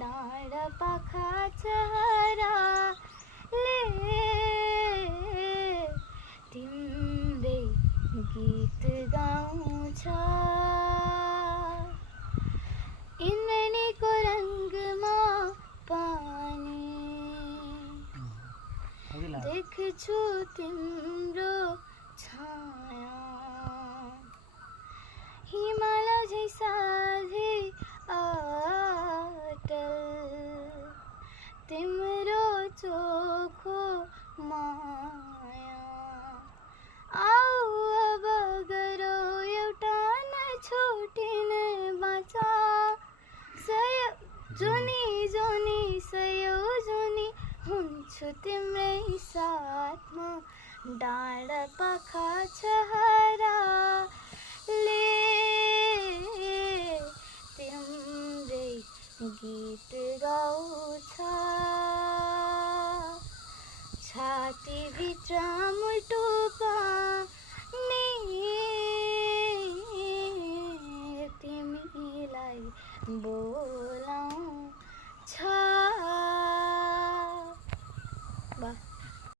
डाँडा पाखा चराले तिम्रै गीत गाउँछ। इन्द्रनीको रङ्गमा पानी देख्छु तिम्रो छाया। हिमाल झै साझै अटल तिम्रो चोखो माया। आऊ अब गरौ एउटा नछुटिने बाचा। जुनी जुनी सयौ जुनी हुन्छु तिम्रै साथमा। डाँडा पाखा चराले तिम्रै गीत गाउँछ। छातीभित्र मुटु